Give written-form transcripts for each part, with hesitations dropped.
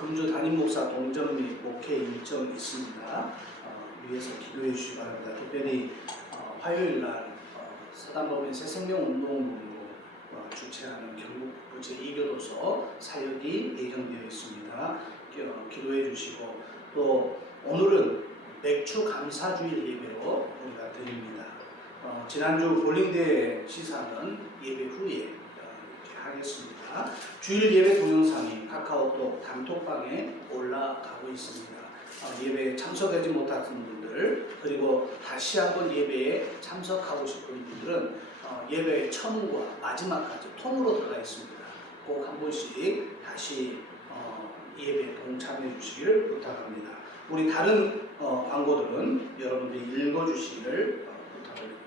금주 담임목사 동정 및 목회 일정이 있습니다. 위에서 기도해 주시기 바랍니다. 특별히 화요일날 사단법인 새생명운동으로 주최하는 경북부 제2교도소 사역이 예정되어 있습니다. 기도해 주시고, 또 오늘은 맥주 감사주일 예배로 우리가 드립니다. 지난주 볼링대회 시사는 예배 후에 이렇게 하겠습니다. 주일 예배 동영상이 카카오톡 단톡방에 올라가고 있습니다. 예배에 참석하지 못하신 분들, 그리고 다시 한번 예배에 참석하고 싶은 분들은 예배의 처음과 마지막까지 통으로 들어가 있습니다. 꼭 한 번씩 다시 예배에 동참해 주시기를 부탁합니다. 우리 다른 광고들은 여러분들이 읽어주시기를 부탁드립니다.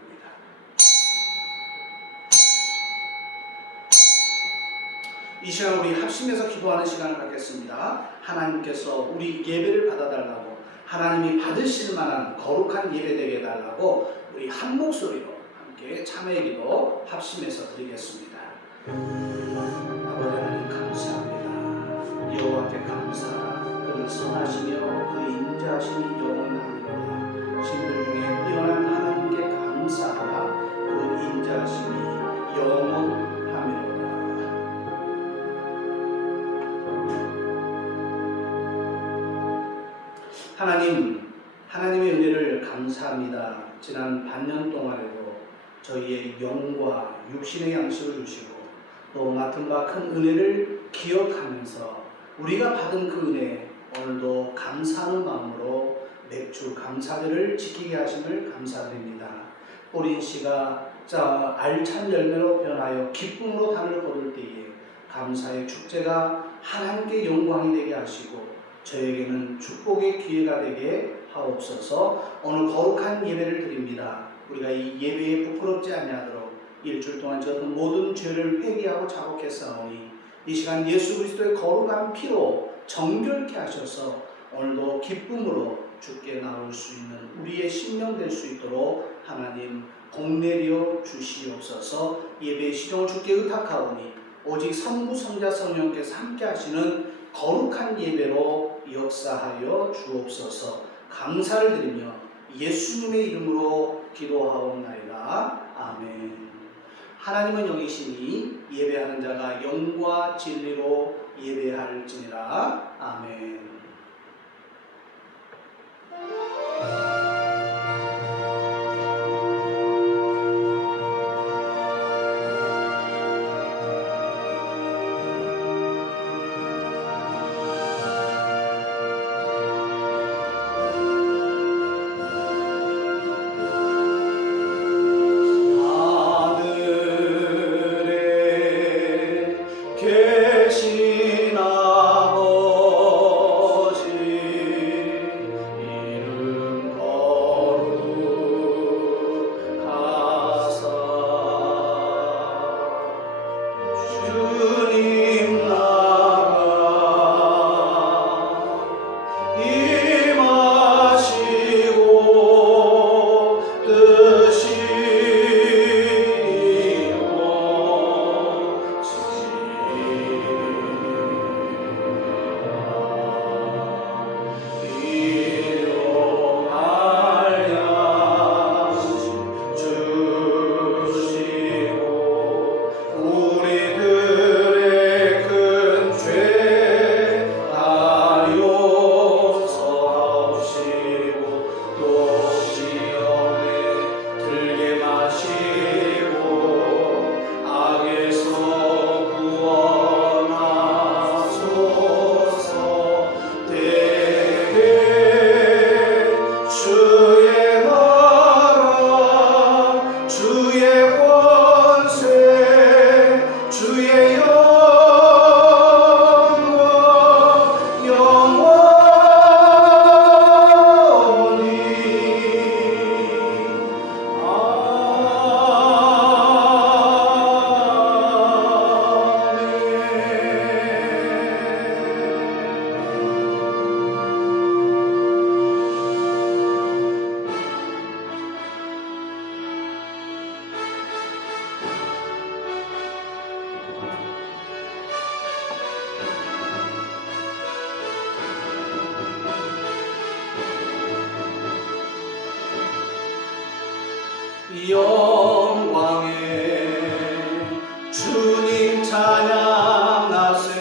이 시간 우리 합심해서 기도하는 시간을 갖겠습니다. 하나님께서 우리 예배를 받아달라고, 하나님이 받으실 만한 거룩한 예배 되게 해달라고 우리 한 목소리로 함께 참회의 기도 합심해서 드리겠습니다. 아버지 하나님 감사합니다. 여호와께 감사하라. 그는 선하시며 그의 인자하심이 영원하니라. 신들 중에 뛰어난 하나님께 감사하라. 그 인자하심이 영원하미로다. 하나님의 은혜를 감사합니다. 지난 반년 동안에도 저희의 영과 육신의 양식을 주시고, 또 맡은 바 큰 은혜를 기억하면서 우리가 받은 그 은혜 오늘도 감사하는 마음으로 맥주 감사절을 지키게 하심을 감사드립니다. 뿌린 씨가 알찬 열매로 변하여 기쁨으로 단을 거둘 때에 감사의 축제가 하나님께 영광이 되게 하시고 저에게는 축복의 기회가 되게 하옵소서. 오늘 거룩한 예배를 드립니다. 우리가 이 예배에 부끄럽지 아니하도록 일주일 동안 저던 모든 죄를 회개하고 자복했사오니 이 시간 예수 그리스도의 거룩한 피로 정결케 하셔서 오늘도 기쁨으로 주께 나올 수 있는 우리의 심령 될 수 있도록 하나님 복내려 주시옵소서. 예배의 시종을 주께 의탁하오니 오직 성부 성자 성령께서 함께 하시는 거룩한 예배로 역사하여 주옵소서. 감사를 드리며 예수님의 이름으로 기도하옵나이다. 아멘. 하나님은 영이시니 예배하는 자가 영과 진리로 예배할지니라. 아멘. 계신 아버지 영광에 주님 찬양하세.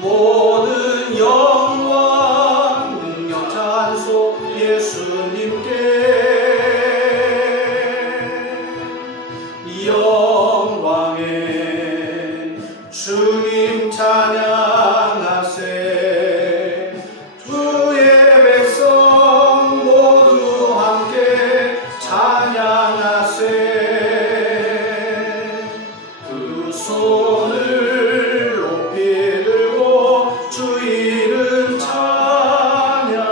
모든 영광 능력 찬송 예수님께. 영광에 주님 찬양하세. 주의 백성 모두 함께 찬양하세. 그 손을 높이 들고 주 이름 찬양.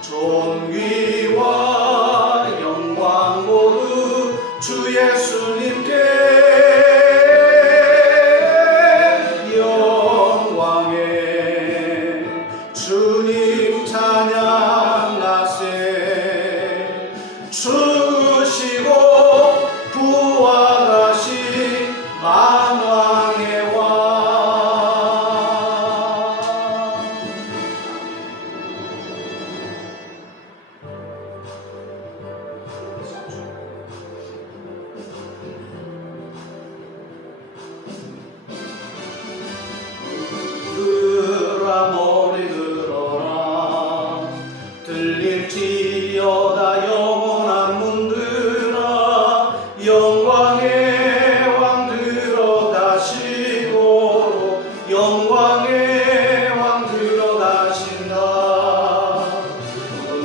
존귀와 영광 모두 주 예수님께. 영광에 주님 찬양하세. 죽으시고 부활하신 만왕의 왕. 들으라 머리 들어라. 들릴지어다 영원한 문들아. 영광의 왕 들어가시도록. 영광의 왕 들어가신다.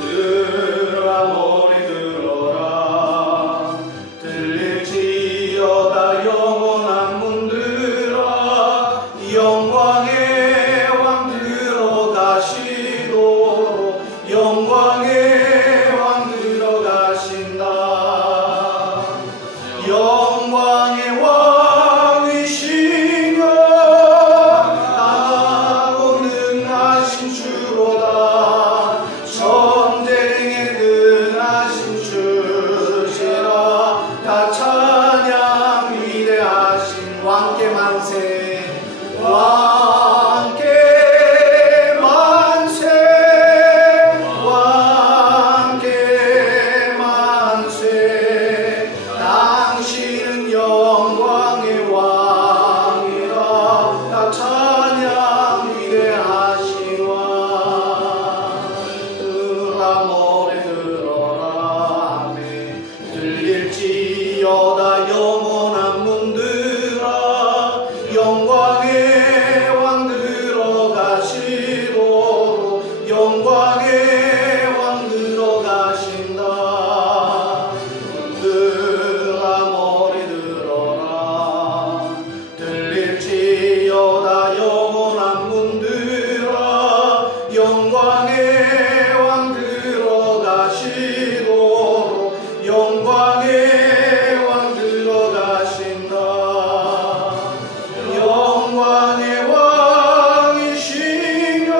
들으라 머리 들어라. 들릴지어다 영원한 문들아. 영광의 왕 들어가시도록. 영광의 왕 들어가신다. 영광의 왕이시여 강하고 능하신 주로다. 전쟁에 능하신 주시라. 다 찬양 위대하신 왕께 만세. 왕께 만세. 왕께 만세. 당신은 영광의 왕이라. 다 찬양 위대하신 왕. 들으라 머리 들어라. 아멘. 들릴지어다 영원한 문들아. 영광의 왕 들어가시도록. 영광의 왕 들어가신다. 들으라 머리 들어라. 들릴지어다 영원한 문들아. 영광의 왕 들어가시도록. 영광의 왕 들어가신다. 영광의 왕이시여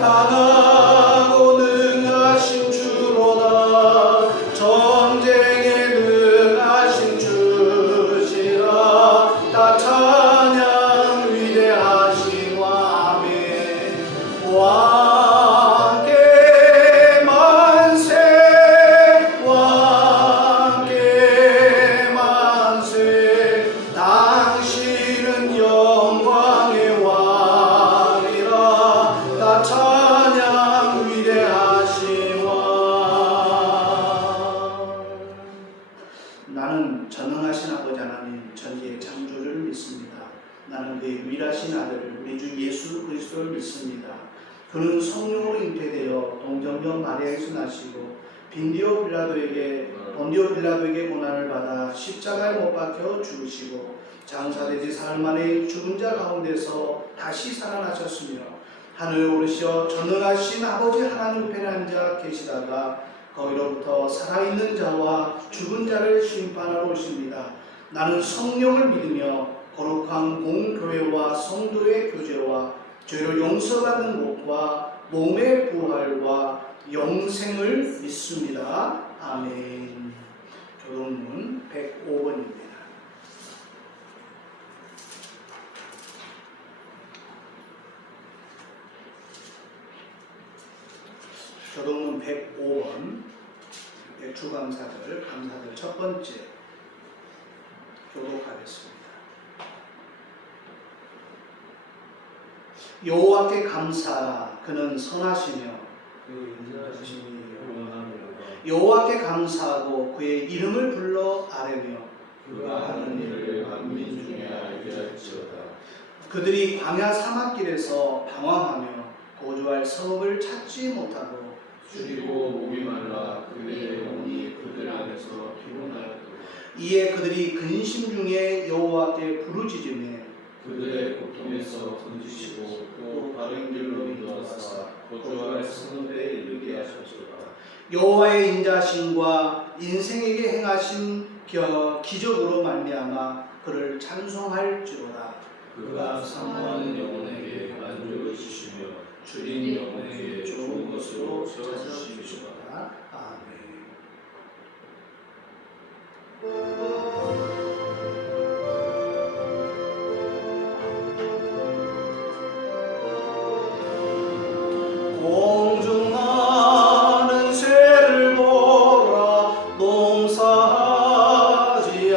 강하고 능하신 주로다. 전쟁에 능하신 주시라. 다 찬양 위대하신 왕. 아멘. 왕께 만세. 왕께 만세. 당신은 영광의 왕이라. 다 찬양 위대하신 왕. 나는 전능하신 아버지 하나님 전지의 창조주를 믿습니다. 나는 그의 유일하신 아들 우리 주 예수 그리스도를 믿습니다. 그는 성령으로 잉태되어 동정녀 마리아에서 나시고 본디오 빌라도에게 고난을 받아 십자가에 못 박혀 죽으시고 장사되지 사흘 만에 죽은 자 가운데서 다시 살아나셨으며 하늘에 오르시어 전능하신 아버지 하나님 우편에 앉아 계시다가 거기로부터 살아있는 자와 죽은 자를 심판하러 오십니다. 나는 성령을 믿으며 거룩한 공교회와 성도의 교제와 죄를 용서받는 것과 몸의 부활과 영생을 믿습니다. 아멘. 교동문 105번입니다. 교동문 105번 이렇게 주감사절, 감사절 첫 번째 교독하겠습니다. 여호와께 감사하라. 그는 선하시며 그 인자하심이 영원하니라. 여호와께 감사하고 그의 이름을 불러 아뢰며 그가 하는 일을 만민 중에 알게 할지어다. 그들이 광야 사막길에서 방황하며 거주할 성읍을 찾지 못하고 줄이고 목이 말라 그의 영혼이 그들 안에서 피곤하였도다. 이에 그들이 근심 중에 여호와께 부르짖으며 그들의 고통에서 건지시고 또 바른 길로 인도하사 거주할 성읍에 이르게 하셨도다. 여호와의 인자심과 인생에게 행하신 기적으로 말미암아 그를 찬송할지로다. 그가 사모하는 영혼에게 만족을 주시며 줄인 영혼에게 좋은 것으로 채워주시리로다. 아멘. 공중 나는 새를 보라. 농사하지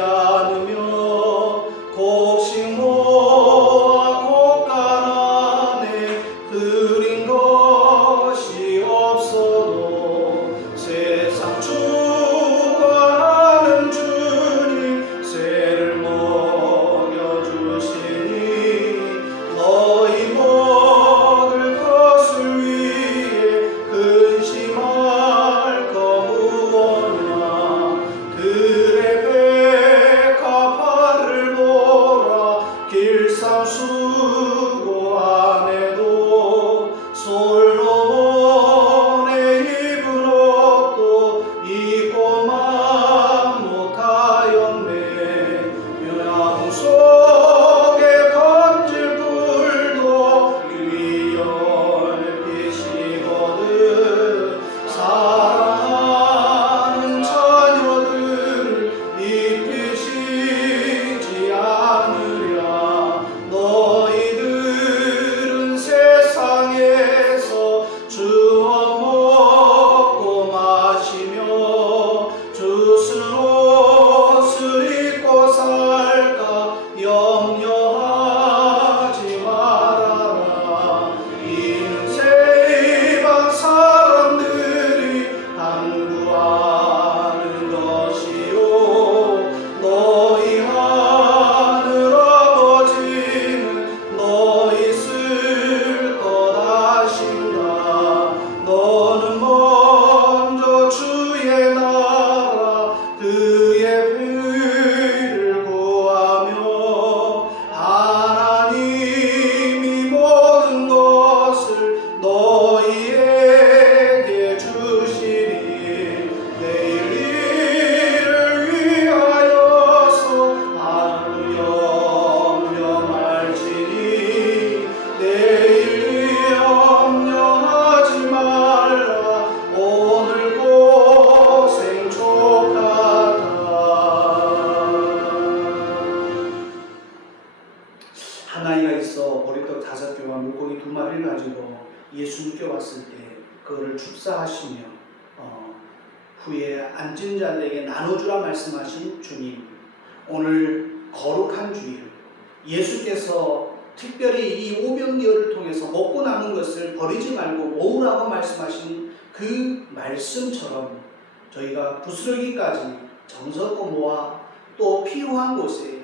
않으며 곡식 모아 곡간안에 그린 것이 없어도 세상 주관하는 주님 새를 먹여주시니 너희 먹을 것을 위해 근심할 거 무엇이냐. 들의 백합화를 보라. 길상 수고 안 해도 솔로몬의 입은 옷도 입고만 못하였네. 연합 속에 던질 불도 귀열빛이거든. 사랑하는 자녀들 입히시지 않으랴. 너희들은 세상에서 주워 먹고 마시며 주스 옷을 입고 살까 염려하지 말아라. 이는 세방 사람들이 간구하는 것이요 너희 하늘 아버지는 너희 쓸 것하신다. 너는 먼저 주의 나라 그의 의를 구하며 하나님이 모든 것을 너희에게 주시니 내일 일을 위하여서 하루 염려 말지니 내일 염려하지 말라. 오늘 고생 족하다. 한 아이가 있어 보리떡 5개와 물고기 2마리를 가지고 예수님께 왔을 때 그거를 축사하시며 후에 앉은 자들에게 나눠주라 말씀하신 주님, 오늘 거룩한 주일 예수께서 특별히 이 오병이어를 통해서 먹고 남은 것을 버리지 말고 모으라고 말씀하신 그 말씀처럼 저희가 부스러기까지 정성껏 모아 또 필요한 곳에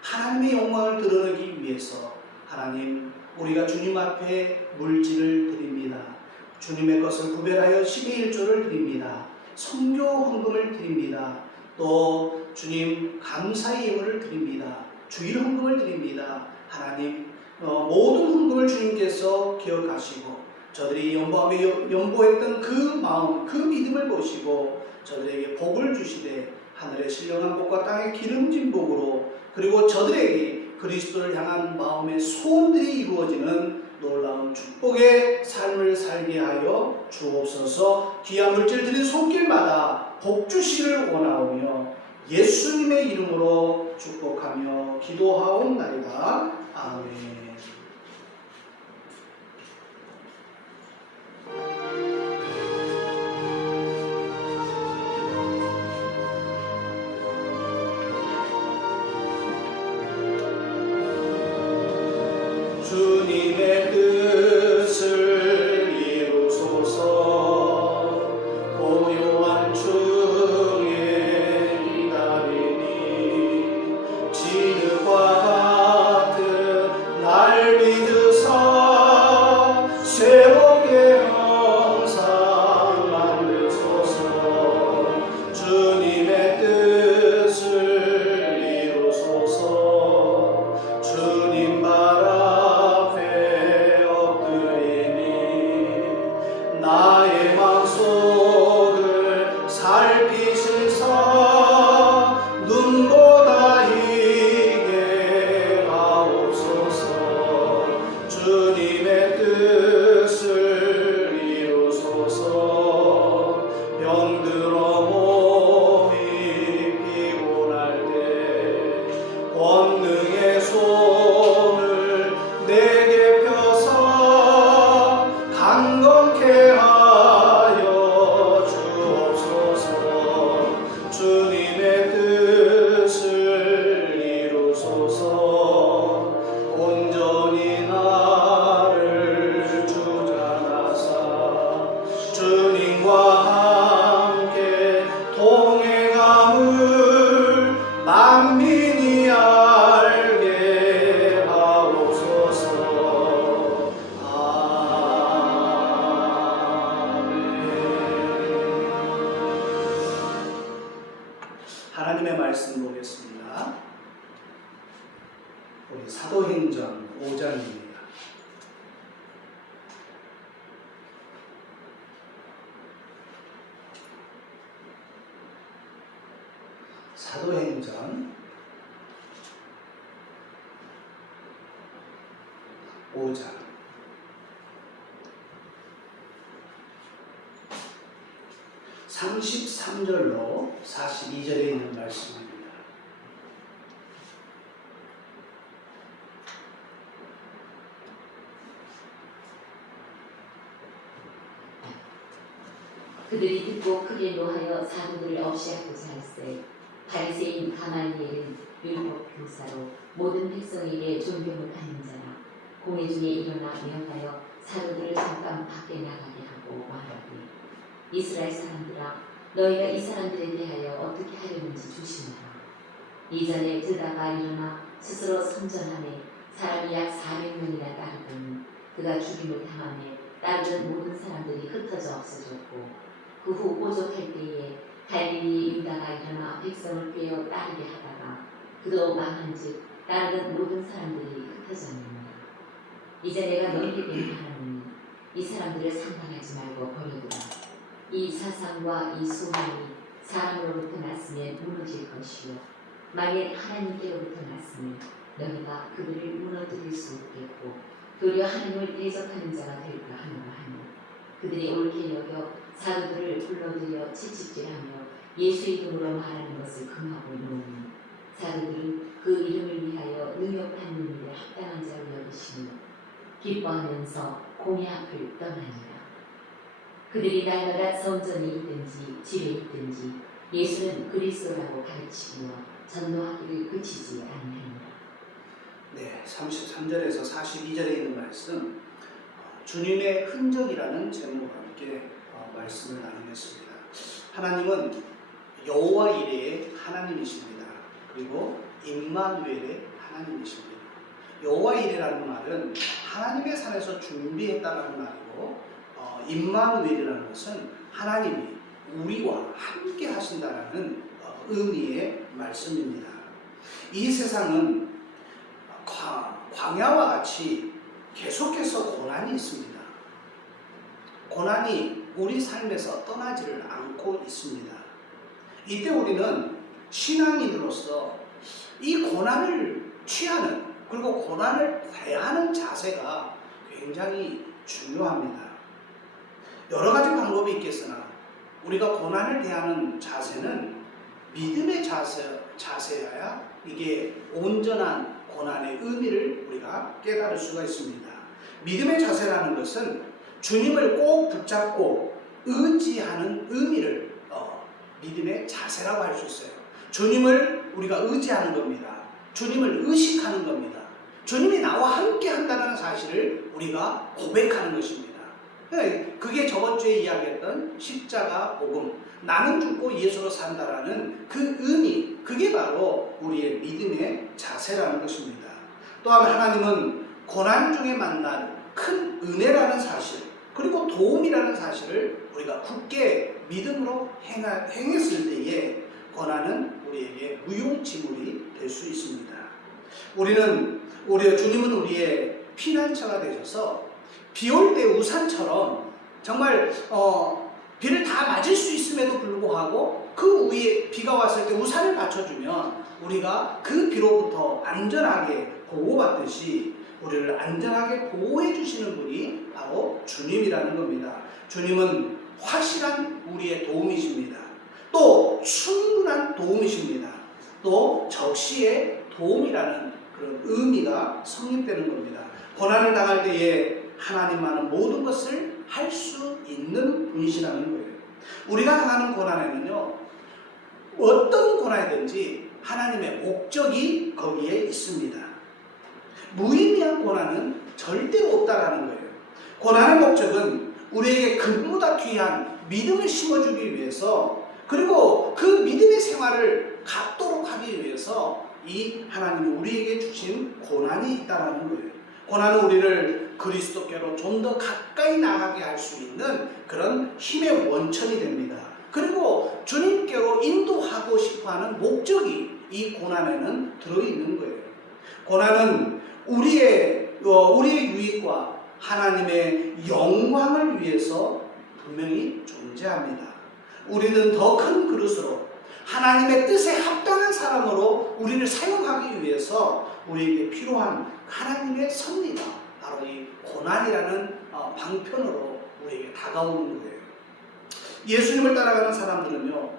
하나님의 영광을 드러내기 위해서 하나님, 우리가 주님 앞에 물질을 드립니다. 주님의 것을 구별하여 10의 1조를 드립니다. 선교 헌금을 드립니다. 또 주님 감사의 예물을 드립니다. 주일 헌금을 드립니다. 하나님, 모든 헌금을 주님께서 기억하시고 저들이 연보했던 그 마음, 그 믿음을 보시고 저들에게 복을 주시되 하늘의 신령한 복과 땅의 기름진 복으로, 그리고 저들에게 그리스도를 향한 마음의 소원들이 이루어지는 놀라운 축복의 삶을 살게 하여 주옵소서. 귀한 물질 드린 손길마다 복 주시기를 원하오며 예수님의 이름으로 축복하며 기도하옵나이다. 아멘. 중에 기다리니 진흙과 같은 날 믿으사 새롭게 형상 만드소서. 주님의 뜻을 이루소서. 주님 발 앞에 엎드리니 나의 마음속을 살피시사 눈보다 희게 하옵소서. 주님의 뜻을 이루소서. 병들어 몸이 피곤할 때 권능의 손을 내게 펴서 강건케 하여 주옵소서. 주님의 뜻을 이루소서. 온전히 나를 주장하사 주님과 함께 동행함을 만민이 알게 하옵소서. 하나님의 말씀 보겠습니다. 우리 사도행전 5장입니다. 사도행전 5장 33절로 42절에 있는 말씀입니다. 그들이 듣고 크게 노하여 사도들을 없이하고자 할세. 바리새인 가말리엘은 율법 교사로 모든 백성에게 존경을 받는 자라. 공회 중에 일어나 명하여 사도들을 잠깐 밖에 나가게 하고 말하되, 이스라엘 사람들아, 너희가 이 사람들에 대하여 어떻게 하려는지 조심하라. 이전에 드다가 일어나 스스로 선전하매 사람이 약 400명이나 따르더니 그가 죽임을 당하매 따르던 모든 사람들이 흩어져 없어졌고, 그 후 오족할 때에 갈릴리 유다가 일어나 백성을 꿰어 따르게 하다가 그도 망한즉 따르던 모든 사람들이 흩어졌느니라. 이제 내가 너희에게 명하노니 이 사람들을 상관하지 말고 버려두라. 이 사상과 이 소망이 사람으로부터 났으면 무너질 것이요, 만일 하나님께로부터 났으면 너희가 그들을 무너뜨릴 수 없겠고 도리어 하나님을 대적하는 자가 될까 하노라 하니, 그들이 옳게 여겨 사도들을 불러들여 채찍질하며 예수 이름으로 말하는 것을 금하고 노니, 사도들은 그 이름을 위하여 능욕받는 일에 합당한 자로 여기시며 기뻐하면서 공회 앞을 떠나니라. 그들이 날마다 성전에 있든지 집에 있든지 예수는 그리스도라고 가르치며 전도하기를 그치지 아니하니라. 네, 33절에서 42절에 있는 말씀, 주님의 흔적이라는 제목과 함께 말씀을 나누겠습니다. 하나님은 여호와 이레의 하나님이십니다. 그리고 임마누엘의 하나님이십니다. 여호와 이레라는 말은 하나님의 산에서 준비했다는 말이고, 임마누엘이라는 것은 하나님이 우리와 함께 하신다는 의미의 말씀입니다. 이 세상은 광야와 같이 계속해서 고난이 있습니다. 고난이 우리 삶에서 떠나지를 않고 있습니다. 이때 우리는 신앙인으로서 이 고난을 취하는, 그리고 고난을 대하는 자세가 굉장히 중요합니다. 여러 가지 방법이 있겠으나 우리가 고난을 대하는 자세는 믿음의 자세여야 이게 온전한 고난의 의미를 우리가 깨달을 수가 있습니다. 믿음의 자세라는 것은 주님을 꼭 붙잡고 의지하는 의미를 믿음의 자세라고 할 수 있어요. 주님을 우리가 의지하는 겁니다. 주님을 의식하는 겁니다. 주님이 나와 함께 한다는 사실을 우리가 고백하는 것입니다. 그게 저번 주에 이야기했던 십자가 복음, 나는 죽고 예수로 산다라는 그 의미, 그게 바로 우리의 믿음의 자세라는 것입니다. 또한 하나님은 고난 중에 만난 큰 은혜라는 사실, 그리고 도움이라는 사실을 우리가 굳게 믿음으로 행했을 때에 고난은 우리에게 무용지물이 될 수 있습니다. 주님은 우리의 피난처가 되셔서 비 올 때 우산처럼 정말 비를 다 맞을 수 있음에도 불구하고 그 위에 비가 왔을 때 우산을 받쳐주면 우리가 그 비로부터 안전하게 보호받듯이 우리를 안전하게 보호해 주시는 분이 바로 주님이라는 겁니다. 주님은 확실한 우리의 도움이십니다. 또 충분한 도움이십니다. 또 적시의 도움이라는 그런 의미가 성립되는 겁니다. 고난을 당할 때에 하나님만은 모든 것을 할 수 있는 분이시라는 거예요. 우리가 당하는 고난에는요, 어떤 고난이든지 하나님의 목적이 거기에 있습니다. 무의미한 고난은 절대로 없다라는 거예요. 고난의 목적은 우리에게 그보다 귀한 믿음을 심어주기 위해서, 그리고 그 믿음의 생활을 갖도록 하기 위해서 이 하나님이 우리에게 주신 고난이 있다라는 거예요. 고난은 우리를 그리스도께로 좀 더 가까이 나가게 할 수 있는 그런 힘의 원천이 됩니다. 그리고 주님께로 인도하고 싶어하는 목적이 이 고난에는 들어있는 거예요. 고난은 우리의 유익과 하나님의 영광을 위해서 분명히 존재합니다. 우리는 더 큰 그릇으로 하나님의 뜻에 합당한 사람으로 우리를 사용하기 위해서 우리에게 필요한 하나님의 섭리가 바로 이 고난이라는 방편으로 우리에게 다가오는 거예요. 예수님을 따라가는 사람들은요,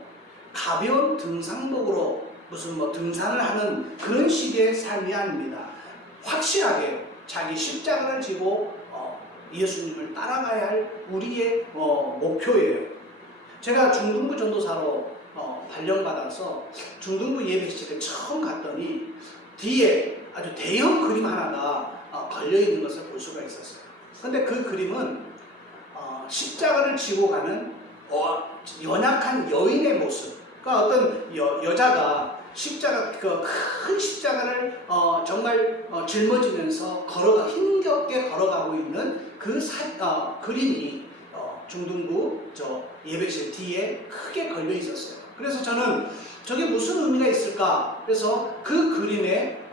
가벼운 등산복으로 무슨 등산을 하는 그런 식의 삶이 아닙니다. 확실하게 자기 십자가를 지고 예수님을 따라가야 할 우리의 목표예요. 제가 중등부 전도사로 발령받아서 중등부 예배실에 처음 갔더니 뒤에 아주 대형 그림 하나가 걸려있는 것을 볼 수가 있었어요. 근데 그 그림은 십자가를 지고 가는 연약한 여인의 모습. 그러니까 어떤 여자가 큰 십자가를 정말 짊어지면서 힘겹게 걸어가고 있는 그 그림이 중등부 예배실 뒤에 크게 걸려 있었어요. 그래서 저는 저게 무슨 의미가 있을까? 그래서 그 그림에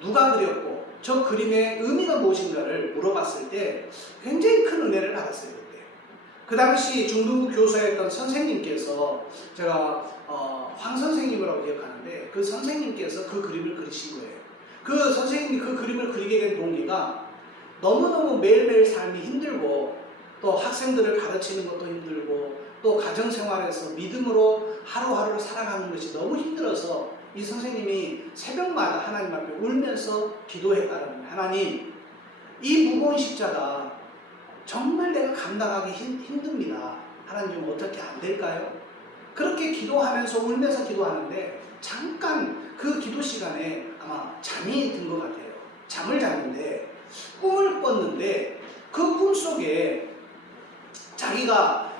누가 그렸고 저 그림의 의미가 무엇인가를 물어봤을 때 굉장히 큰 은혜를 받았어요. 그때. 그 당시 중등부 교사였던 선생님께서, 제가 황 선생님이라고 기억하는데, 그 선생님께서 그 그림을 그리신 거예요. 그 선생님이 그 그림을 그리게 된 동기가 너무너무 매일매일 삶이 힘들고, 또 학생들을 가르치는 것도 힘들고, 또 가정생활에서 믿음으로 하루하루를 살아가는 것이 너무 힘들어서 이 선생님이 새벽마다 하나님 앞에 울면서 기도했다는 거예요. 하나님, 이 무거운 십자가 정말 내가 감당하기 힘듭니다. 하나님 좀 어떻게 안 될까요? 그렇게 기도하면서 울면서 기도하는데 잠깐 그 기도 시간에 아마 잠이 든 것 같아요. 잠을 잤는데 꿈을 꿨는데 그 꿈속에 자기가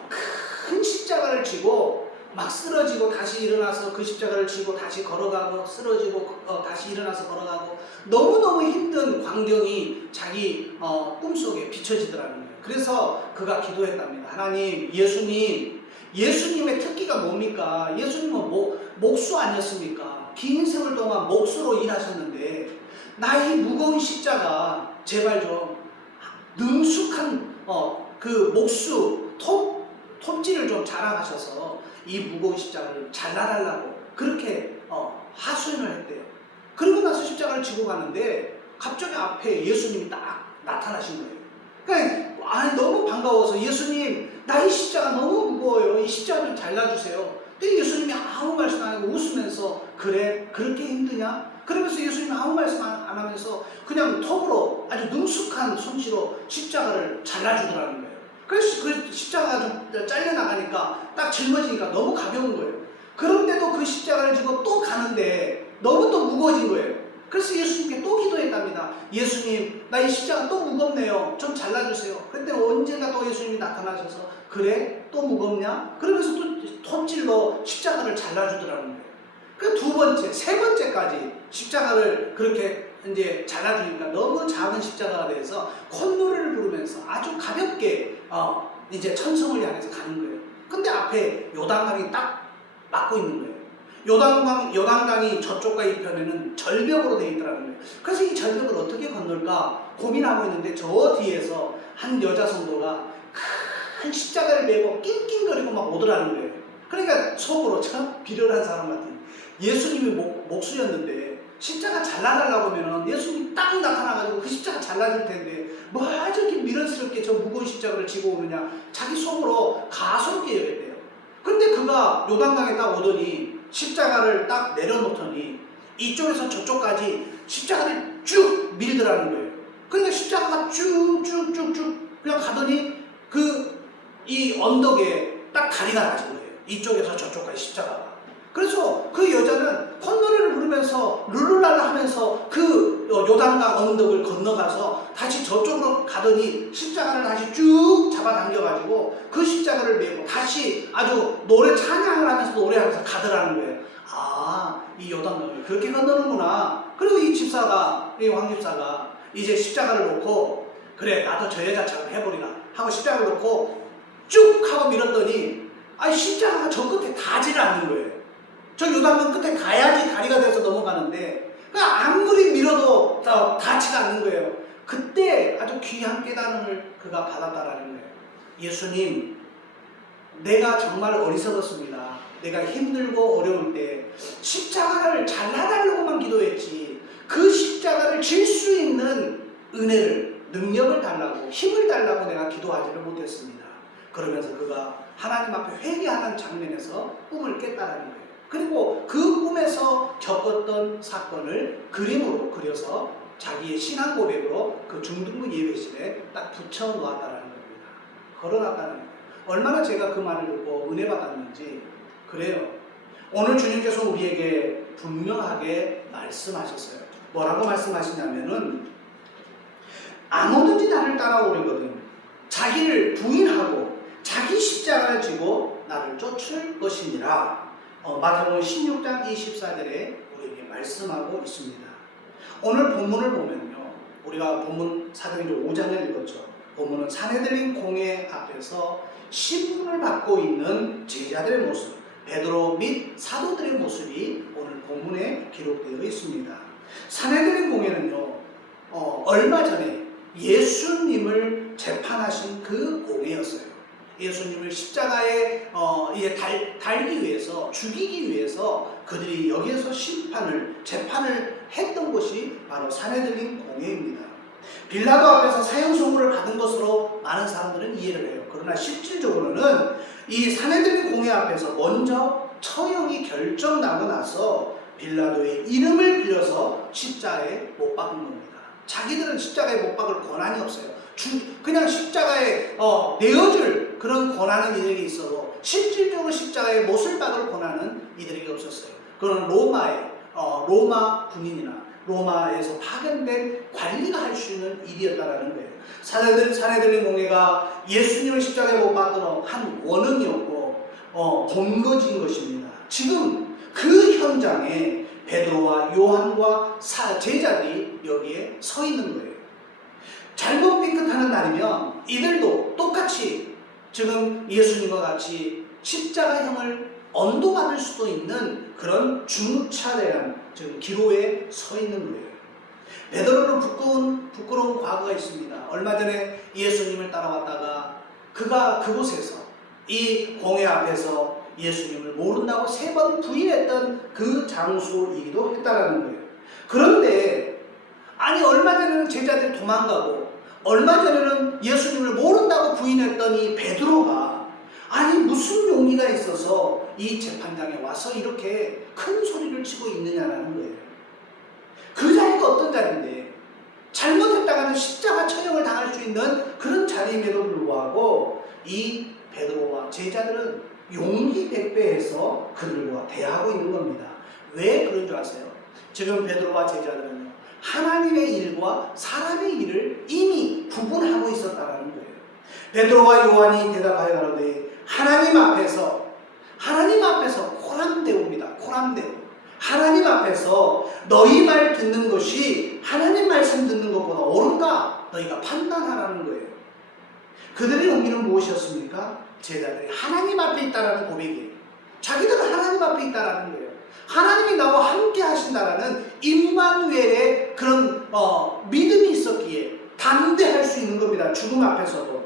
큰 십자가를 지고 막 쓰러지고 다시 일어나서 그 십자가를 지고 다시 걸어가고 쓰러지고 다시 일어나서 걸어가고 너무너무 힘든 광경이 자기 꿈속에 비춰지더라는 거예요. 그래서 그가 기도했답니다. 하나님, 예수님의 특기가 뭡니까? 예수님은 목수 아니었습니까? 긴 세월 동안 목수로 일하셨는데 나의 무거운 십자가 제발 좀 능숙한 그 목수 톱질을 좀 자랑하셔서 이 무거운 십자가를 잘라달라고 그렇게 하소연을 했대요. 그러고 나서 십자가를 지고 가는데 갑자기 앞에 예수님이 딱 나타나신 거예요. 그러니까 너무 반가워서 예수님, 나 이 십자가 너무 무거워요. 이 십자가 좀 잘라주세요. 근데 예수님이 아무 말씀 안 하고 웃으면서 그래? 그렇게 힘드냐? 그러면서 예수님이 아무 말씀 안 하면서 그냥 톱으로 아주 능숙한 솜씨로 십자가를 잘라주더라는 거예요. 그래서 그 십자가가 좀 잘려나가니까 딱 짊어지니까 너무 가벼운 거예요. 그런데도 그 십자가를 지고 또 가는데 너무 또 무거워진 거예요. 그래서 예수님께 또 기도했답니다. 예수님, 나 이 십자가 또 무겁네요. 좀 잘라주세요. 그런데 언젠가 또 예수님이 나타나셔서 그래? 또 무겁냐? 그러면서 또 톱질로 십자가를 잘라주더라는 거예요. 그 두 번째, 세 번째까지 십자가를 그렇게 이제 잘라주니까 너무 작은 십자가가 돼서 콧노래를 부르면서 아주 가볍게 이제 천성을 향해서 가는 거예요. 근데 앞에 요단강이 딱 막고 있는 거예요. 요단강이 저쪽과 이 편에는 절벽으로 되어 있더라는 거예요. 그래서 이 절벽을 어떻게 건널까 고민하고 있는데 저 뒤에서 한 여자 성도가 큰 십자가를 메고 낑낑거리고 막 오더라는 거예요. 그러니까 속으로 참 비련한 사람 같은 예수님이 목수였는데 십자가 잘라달라고 하면 예수님이 딱 나타나가지고 그 십자가 잘라줄 텐데 뭐 저렇게 미련스럽게 저 무거운 십자가를 지고 오느냐 자기 속으로 가소롭게 여겼대요. 근데 그가 요단강에 딱 오더니 십자가를 딱 내려놓더니 이쪽에서 저쪽까지 십자가를 쭉 밀더라는 거예요. 그러니까 십자가가 쭉쭉쭉쭉 그냥 가더니 이 언덕에 딱 다리가 나신 거예요. 이쪽에서 저쪽까지 십자가가. 그래서 그 여자는 콧노래를 부르면서 룰루랄라 하면서 그 요단강 언덕을 건너가서 다시 저쪽으로 가더니 십자가를 다시 쭉 잡아당겨가지고 그 십자가를 메고 다시 아주 노래 찬양을 하면서 노래하면서 가더라는 거예요. 아, 이 요단강을 그렇게 건너는구나. 그리고 이 황 집사가 이제 십자가를 놓고 그래 나도 저 여자처럼 해버리라 하고 십자가를 놓고 쭉 하고 밀었더니 십자가가 저 끝에 닿지를 않는 거예요. 저 요단강 끝에 가야지 다리가 돼서 넘어가는데 아무리 밀어도 닿지가 않는 거예요. 그때 아주 귀한 깨달음을 그가 받았다라는 거예요. 예수님, 내가 정말 어리석었습니다. 내가 힘들고 어려울 때 십자가를 잘라달라고만 기도했지 그 십자가를 질 수 있는 은혜를, 능력을 달라고, 힘을 달라고 내가 기도하지를 못했습니다. 그러면서 그가 하나님 앞에 회개하는 장면에서 꿈을 깼다라는 거예요. 그리고 그 꿈에서 겪었던 사건을 그림으로 그려서 자기의 신앙 고백으로 그 중등부 예배실에 딱 붙여 놓았다라는 겁니다. 걸어놨다는 거예요. 얼마나 제가 그 말을 듣고 은혜 받았는지. 그래요. 오늘 주님께서 우리에게 분명하게 말씀하셨어요. 뭐라고 말씀하시냐면은 아무든지 나를 따라오려거든 자기를 부인하고 자기 십자가를 지고 나를 쫓을 것이니라. 마태복음 16장 24절에 우리에게 말씀하고 있습니다. 오늘 본문을 보면요, 우리가 본문 사도행전 5장을 읽었죠. 본문은 산헤드린 공회 앞에서 신분을 받고 있는 제자들의 모습, 베드로 및 사도들의 모습이 오늘 본문에 기록되어 있습니다. 산헤드린 공회는요, 얼마 전에 예수님을 재판하신 그 공회였어요. 예수님을 십자가에 달기 위해서, 죽이기 위해서 그들이 여기에서 재판을 했던 곳이 바로 산헤드린 공회입니다. 빌라도 앞에서 사형 선고를 받은 것으로 많은 사람들은 이해를 해요. 그러나 실질적으로는 이 산헤드린 공회 앞에서 먼저 처형이 결정나고 나서 빌라도의 이름을 빌려서 십자가에 못 박은 겁니다. 자기들은 십자가에 못 박을 권한이 없어요. 그냥 십자가에 내어줄 그런 권한은 이들에게 있어도 실질적으로 십자가에 못을 박을 권한은 이들에게 없었어요. 그건 로마 군인이나 로마에서 파견된 관리가 할 수 있는 일이었다라는 거예요. 산헤드린 공회가 예수님을 십자가에 못 박도록 한 원인이었고 본거지인 것입니다. 지금 그 현장에 베드로와 요한과 제자들이 여기에 서 있는 거예요. 잘못 삐끗하는 날이면 이들도 똑같이 지금 예수님과 같이 십자가형을 언도받을 수도 있는 그런 중차대한 지금 기로에 서 있는 거예요. 베드로는 부끄러운 과거가 있습니다. 얼마 전에 예수님을 따라왔다가 그가 그곳에서 이 공회 앞에서 예수님을 모른다고 3번 부인했던 그 장소이기도 했다라는 거예요. 그런데 얼마 전에는 제자들이 도망가고 얼마 전에는 예수님을 모른다고 부인했던 이 베드로가 무슨 용기가 있어서 이 재판장에 와서 이렇게 큰 소리를 치고 있느냐라는 거예요. 그 자리가 어떤 자리인데 잘못했다가는 십자가 처형을 당할 수 있는 그런 자리임에도 불구하고 이 베드로와 제자들은 용기 백배해서 그들과 대하고 있는 겁니다. 왜 그런 줄 아세요? 지금 베드로와 제자들은요, 하나님의 일과 사람의 일을 이미 구분하고 있었다는 거예요. 베드로와 요한이 대답하여 가로되 하나님 앞에서 코람데오입니다. 코람데오. 하나님 앞에서 너희 말 듣는 것이 하나님 말씀 듣는 것보다 옳은가 너희가 판단하라는 거예요. 그들의 용기는 무엇이었습니까? 제자들이 하나님 앞에 있다라는 고백이에요. 자기들은 하나님 앞에 있다라는 거예요. 하나님이 나와 함께 하신다라는 임마누엘의 그런 믿음이 있었기에 담대할 수 있는 겁니다. 죽음 앞에서도.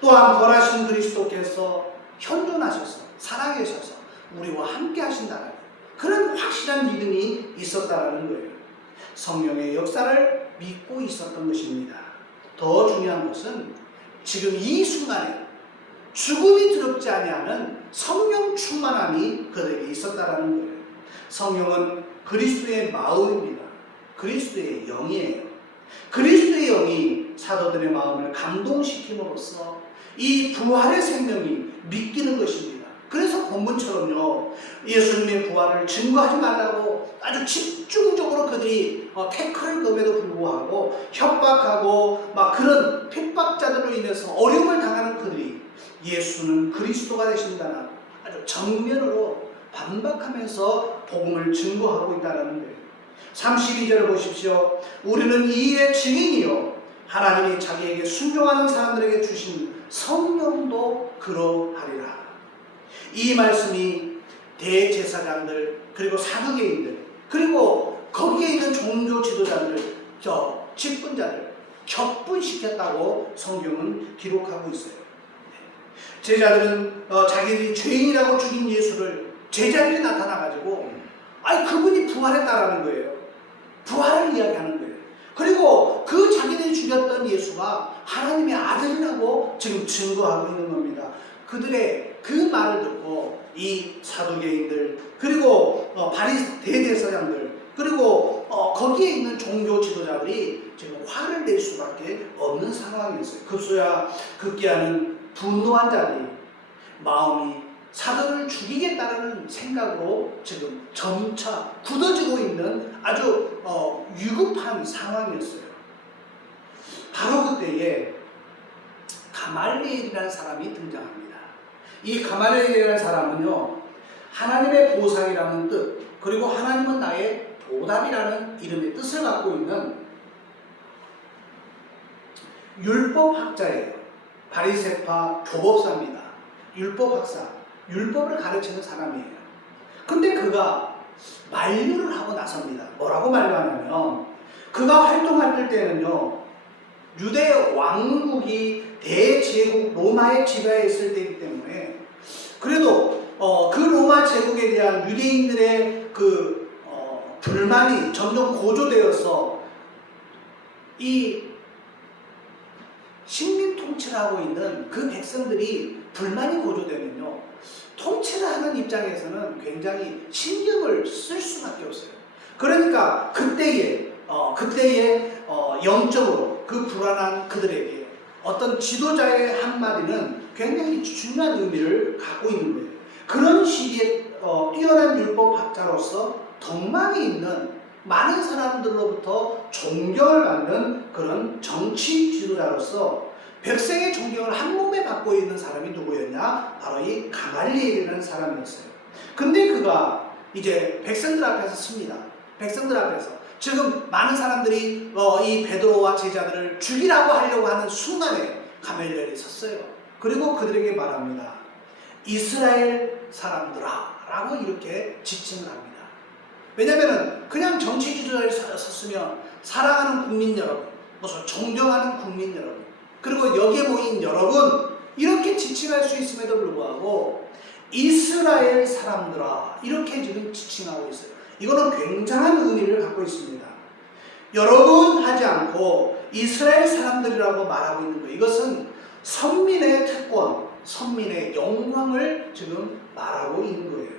또한 벌하신 그리스도께서 현존하셔서 살아계셔서 우리와 함께 하신다라는 그런 확실한 믿음이 있었다라는 거예요. 성령의 역사를 믿고 있었던 것입니다. 더 중요한 것은 지금 이 순간에 죽음이 두렵지 아니하는 성령 충만함이 그들에게 있었다라는 거예요. 성령은 그리스도의 마음입니다. 그리스도의 영이에요. 그리스도의 영이 사도들의 마음을 감동시킴으로써 이 부활의 생명이 믿기는 것입니다. 그래서 본문처럼요, 예수님의 부활을 증거하지 말라고 아주 집중적으로 그들이 태클을 금에도 불구하고 협박하고 막 그런 핍박자들로 인해서 어려움을 당하는 그들이 예수는 그리스도가 되신다는 아주 정면으로 반박하면서 복음을 증거하고 있다는 거예요. 32절을 보십시오. 우리는 이 일의 증인이요 하나님이 자기에게 순종하는 사람들에게 주신 성령도 그러하리라. 이 말씀이 대제사장들 그리고 사두개인들 그리고 거기에 있는 종교 지도자들 직분자들 격분시켰다고 성경은 기록하고 있어요. 제자들은 자기들이 죄인이라고 죽인 예수를 제자들이 나타나가지고 그분이 부활했다라는 거예요. 부활을 이야기하는 거예요. 그리고 그 자기들이 죽였던 예수가 하나님의 아들이라고 지금 증거하고 있는 겁니다. 그들의 그 말을 듣고 이 사두개인들 그리고 대제사장들 그리고 거기에 있는 종교 지도자들이 지금 화를 낼 수밖에 없는 상황이었어요. 급소야 급기야는 분노한 자들이 마음이 사도를 죽이겠다는 생각으로 지금 점차 굳어지고 있는 아주 위급한 상황이었어요. 바로 그때에 가말리엘이라는 사람이 등장합니다. 이 가말리엘이라는 사람은요, 하나님의 보상이라는 뜻 그리고 하나님은 나의 보답이라는 이름의 뜻을 갖고 있는 율법학자예요. 바리새파 교법사입니다. 율법학사, 율법을 가르치는 사람이에요. 근데 그가 만류를 하고 나섭니다. 뭐라고 만류하냐면 그가 활동할 때는요, 유대 왕국이 대제국 로마의 지배에 있을 때이기 때문에 그래도 그 로마 제국에 대한 유대인들의 그 불만이 점점 고조되어서 이 식민 통치를 하고 있는 그 백성들이 불만이 고조되면요, 통치를 하는 입장에서는 굉장히 신경을 쓸 수밖에 없어요. 그러니까 그때에 영적으로 그 불안한 그들에게 어떤 지도자의 한마디는 굉장히 중요한 의미를 갖고 있는 거예요. 그런 시기에 뛰어난 율법학자로서 덕망이 있는 많은 사람들로부터 존경을 받는 그런 정치 지도자로서 백성의 존경을 한 몸에 받고 있는 사람이 누구였냐? 바로 이 가말리엘이라는 사람이었어요. 근데 그가 이제 백성들 앞에서 씁니다. 백성들 앞에서 지금 많은 사람들이 이 베드로와 제자들을 죽이라고 하려고 하는 순간에 가말리엘이 섰어요. 그리고 그들에게 말합니다. 이스라엘 사람들아 라고 이렇게 지칭을 합니다. 왜냐면은 그냥 정치 지도자에 섰으면 사랑하는 국민 여러분, 무슨 존경하는 국민 여러분, 그리고 여기에 모인 여러분 이렇게 지칭할 수 있음에도 불구하고 이스라엘 사람들아 이렇게 지금 지칭하고 있어요. 이거는 굉장한 의미를 갖고 있습니다. 여러분 하지 않고 이스라엘 사람들이라고 말하고 있는 거예요. 이것은 선민의 특권, 선민의 영광을 지금 말하고 있는 거예요.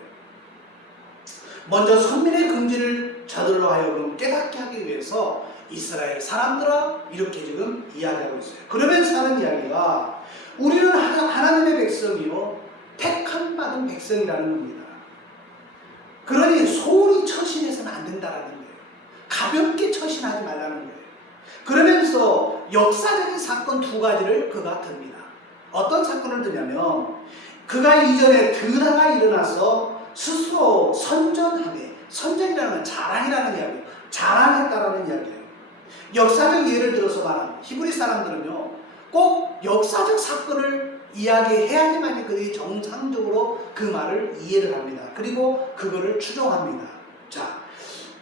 먼저 선민의 긍지를 저들로 하여금 깨닫게 하기 위해서 이스라엘 사람들아 이렇게 지금 이야기하고 있어요. 그러면서 하는 이야기가 우리는 하나님의 백성이요 택함 받은 백성이라는 겁니다. 그러니 소홀히 처신해서는 안 된다라는 거예요. 가볍게 처신하지 말라는 거예요. 그러면서 역사적인 사건 두 가지를 그가 듭니다. 어떤 사건을 드냐면 그가 이전에 드라가 일어나서 스스로 선전하며, 선전이라는 건 자랑이라는 이야기예요. 자랑했다라는 이야기예요. 역사적 예를 들어서 말하면 히브리 사람들은요 꼭 역사적 사건을 이야기해야지만 그들이 정상적으로 그 말을 이해를 합니다. 그리고 그거를 추종합니다. 자,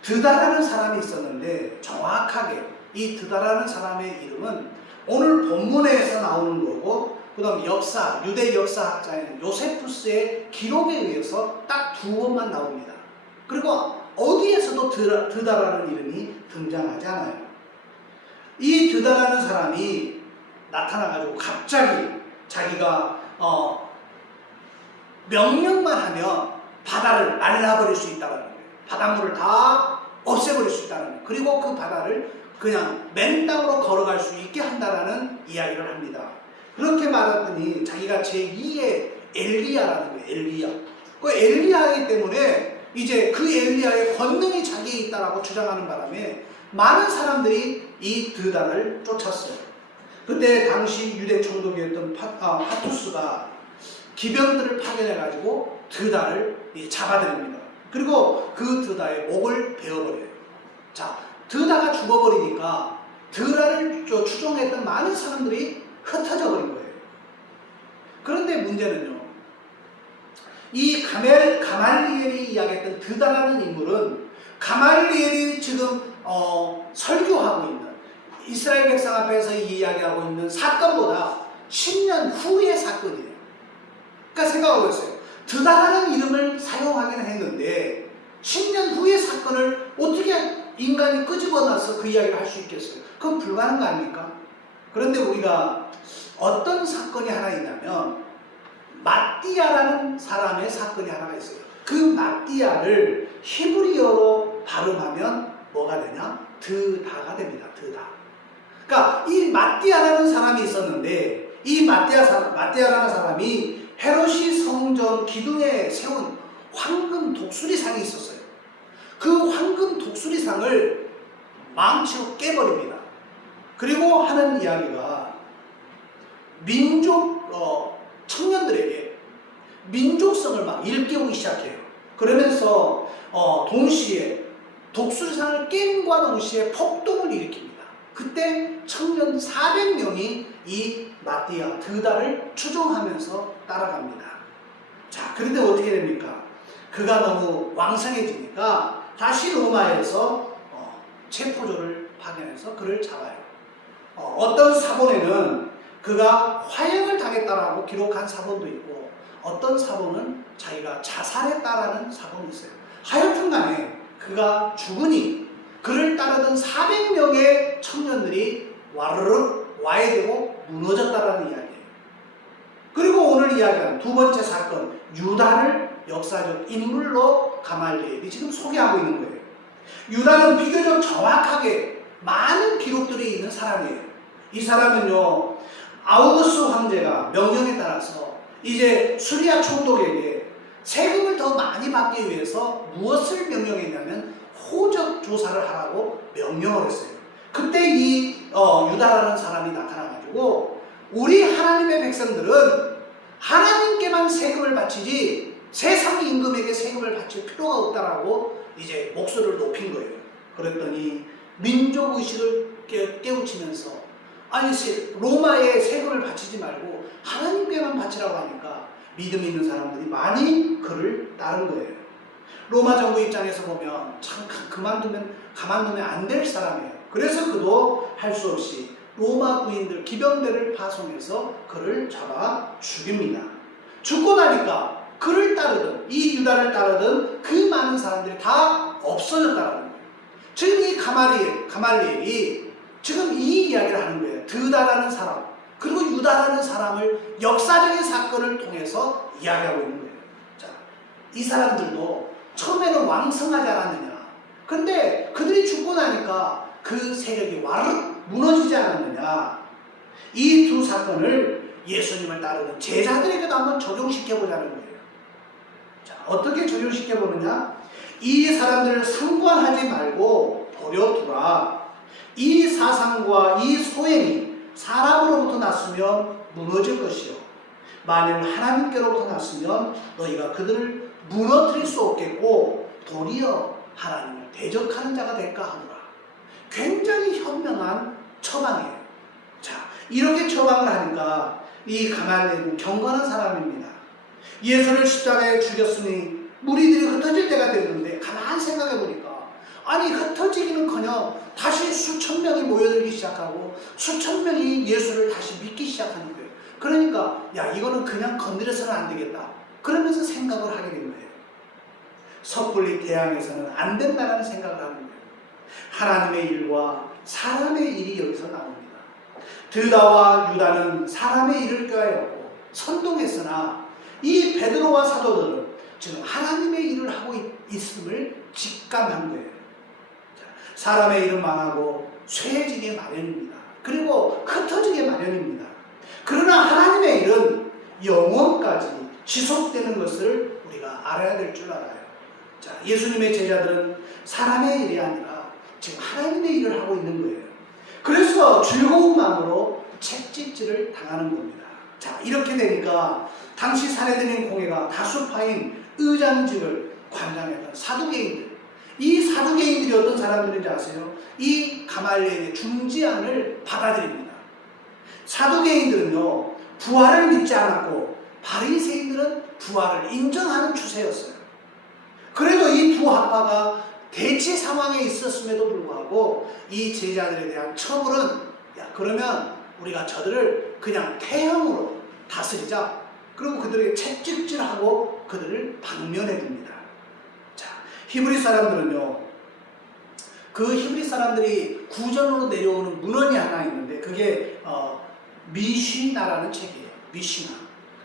드다라는 사람이 있었는데 정확하게 이 드다라는 사람의 이름은 오늘 본문에서 나오는 거고, 그 다음 역사, 유대 역사학자인 요세푸스의 기록에 의해서 딱 두 번만 나옵니다. 그리고 어디에서도 드다라는 이름이 등장하지 않아요. 이 드다라는 사람이 나타나가지고 갑자기 자기가 명령만 하면 바다를 말라버릴 수 있다는 거예요. 바닷물을 다 없애버릴 수 있다는 거예요. 그리고 그 바다를 그냥 맨 땅으로 걸어갈 수 있게 한다라는 이야기를 합니다. 그렇게 말하더니 자기가 제2의 엘리야라는 거예요. 엘리야. 그 엘리야이기 때문에 이제 그 엘리야의 권능이 자기에 있다라고 주장하는 바람에 많은 사람들이 이 드다를 쫓았어요. 그때 당시 유대 총독이었던 파투스가 기병들을 파견해가지고 드다를 잡아들입니다. 그리고 그 드다의 목을 베어버려요. 자, 드다가 죽어버리니까 드다를 추종했던 많은 사람들이 흩어져 버린 거예요. 그런데 문제는요, 이 가말리엘이 이야기했던 드다라는 인물은 가말리엘이 지금 설교하고 있는 이스라엘 백성 앞에서 이야기하고 있는 사건보다 10년 후의 사건이에요. 그러니까 생각해보세요. 드다라는 이름을 사용하기는 했는데 10년 후의 사건을 어떻게 인간이 끄집어놔서 그 이야기를 할 수 있겠어요? 그건 불가능한 거 아닙니까? 그런데 우리가 어떤 사건이 하나 있냐면 마띠아라는 사람의 사건이 하나가 있어요. 그 마띠아를 히브리어로 발음하면 뭐가 되냐? 드다가 됩니다. 드다. 그러니까 이 마띠아라는 사람이 있었는데 이 마띠아라는 사람이 헤롯이 성전 기둥에 세운 황금 독수리상이 있었어요. 그 황금 독수리상을 망치로 깨버립니다. 그리고 하는 이야기가 민족 청년들에게 민족성을 막 일깨우기 시작해요. 그러면서 동시에 독수리상을 깸과 동시에 폭동을 일으킵니다. 그때 청년 400명이 이 마띠아 드다를 추종하면서 따라갑니다. 자, 그런데 어떻게 됩니까? 그가 너무 왕성해지니까 다시 로마에서 체포조를 파견해서 그를 잡아요. 어떤 사본에는 그가 화형을 당했다라고 기록한 사본도 있고, 어떤 사본은 자기가 자살했다라는 사본이 있어요. 하여튼 간에 그가 죽으니 그를 따르던 400명의 청년들이 와르르 와해되고 무너졌다라는 이야기예요. 그리고 오늘 이야기하는 두 번째 사건, 유다를 역사적 인물로 가말리엘이 지금 소개하고 있는 거예요. 유다는 비교적 정확하게 많은 기록들이 있는 사람이에요. 이 사람은요, 아우구스 황제가 명령에 따라서 이제 수리아 총독에게 세금을 더 많이 받기 위해서 무엇을 명령했냐면 호적 조사를 하라고 명령을 했어요. 그때 이 유다라는 사람이 나타나가지고 우리 하나님의 백성들은 하나님께만 세금을 바치지 세상 임금에게 세금을 바칠 필요가 없다라고 이제 목소리를 높인 거예요. 그랬더니 민족의식을 깨우치면서 아니 로마에 세금을 바치지 말고 하나님께만 바치라고 하니까 믿음 있는 사람들이 많이 그를 따른 거예요. 로마 정부 입장에서 보면 참 가만두면 안 될 사람이에요. 그래서 그도 할 수 없이 로마 군인들 기병대를 파송해서 그를 잡아 죽입니다. 죽고 나니까 그를 따르던 이 유다를 따르던 그 많은 사람들이 다 없어졌다는 거예요. 지금 이 가말리엘이 지금 이 이야기를 하는 거예요. 드다라는 사람 그리고 유다라는 사람을 역사적인 사건을 통해서 이야기하고 있는 거예요. 자, 이 사람들도 처음에는 왕성하지 않았느냐. 근데 그들이 죽고 나니까 그 세력이 와르르 무너지지 않았느냐. 이 두 사건을 예수님을 따르는 제자들에게도 한번 적용시켜보자는 거예요. 자, 어떻게 적용시켜보느냐? 이 사람들을 상관하지 말고 버려두라. 이 사상과 이 소행이 사람으로부터 났으면 무너질 것이요 만일 하나님께로부터 났으면 너희가 그들을 무너뜨릴 수 없겠고 도리어 하나님을 대적하는 자가 될까 하노라. 굉장히 현명한 처방이에요. 자, 이렇게 처방을 하니까 이 가말리엘은 경건한 사람입니다. 예수를 십자가에 죽였으니 무리들이 흩어질 때가 됐는데 가만히 생각해 보니까 아니 흩어지기는커녕 다시 수천 명이 모여들기 시작하고 수천 명이 예수를 다시 믿기 시작하는 거예요. 그러니까 야 이거는 그냥 건드려서는 안 되겠다. 그러면서 생각을 하게 된 거예요. 섣불리 대항해서는 안 된다는 생각을 하는 거예요. 하나님의 일과 사람의 일이 여기서 나옵니다. 드다와 유다는 사람의 일을 꾀하였고 선동했으나 이 베드로와 사도들은 지금 하나님의 일을 하고 있음을 직감한 거예요. 사람의 일은 망하고 쇠해지게 마련입니다. 그리고 흩어지게 마련입니다. 그러나 하나님의 일은 영원까지 지속되는 것을 우리가 알아야 될 줄 알아요. 자, 예수님의 제자들은 사람의 일이 아니라 지금 하나님의 일을 하고 있는 거예요. 그래서 즐거운 마음으로 채찍질을 당하는 겁니다. 자, 이렇게 되니까 당시 사내들인 공회가 다수 파인 의장직을 관장했던 사두개인들, 이 사두개인들이 어떤 사람들인지 아세요? 이 가말리엘의 중지안을 받아들입니다. 사두개인들은요 부활을 믿지 않았고 바리새인들은 부활을 인정하는 추세였어요. 그래도 이 두 학파가 대치 상황에 있었음에도 불구하고 이 제자들에 대한 처벌은 야 그러면 우리가 저들을 그냥 태형으로 다스리자. 그리고 그들에게 채찍질하고 그들을 방면해 둡니다. 자, 히브리 사람들은요 그 히브리 사람들이 구전으로 내려오는 문헌이 하나 있는데 그게 미시나라는 책이에요. 미시나.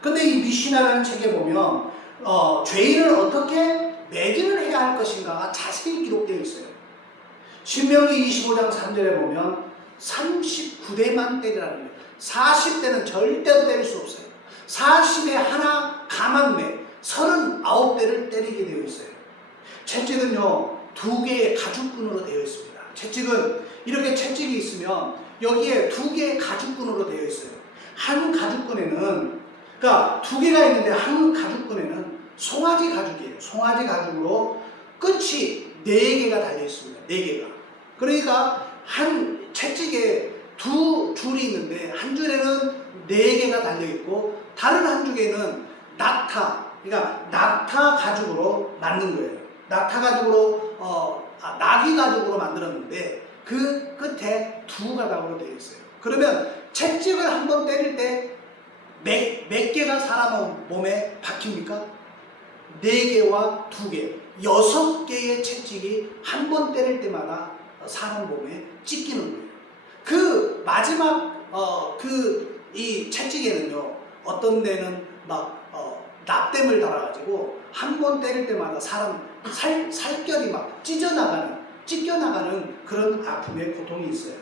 근데 이 미시나라는 책에 보면 죄인을 어떻게 매질을 해야 할 것인가가 자세히 기록되어 있어요. 신명기 25장 3절에 보면 39대만 때리라는 거예요. 40대는 절대로 때릴 수 없어요. 40에 하나 가만매 39대를 때리게 되어 있어요. 채찍은요 2개의 가죽끈으로 되어 있습니다. 채찍은 이렇게 채찍이 있으면 여기에 2개의 가죽끈으로 되어 있어요. 한 가죽끈에는 그러니까 2개가 있는데 한 가죽끈에는 송아지 가죽이에요. 송아지 가죽으로 끝이 4개가 달려 있습니다. 4개가. 그러니까 한 채찍에 2 줄이 있는데 한 줄에는 4개가 달려 있고 다른 한 줄에는 그러니까 낙타 가죽으로 만든 거예요. 낙타 가죽으로 나귀 가죽으로 만들었는데 그 끝에 2가닥으로 되어 있어요. 그러면 채찍을 한번 때릴 때 몇 개가 사람 몸에 박힙니까? 4개와 2개, 6개의 채찍이 한 번 때릴 때마다 사람 몸에 찍히는 거예요. 그 마지막 이 채찍에는요 어떤 데는 막 납땜을 달아가지고 한 번 때릴 때마다 사람 살결이 막 찢겨나가는 그런 아픔의 고통이 있어요.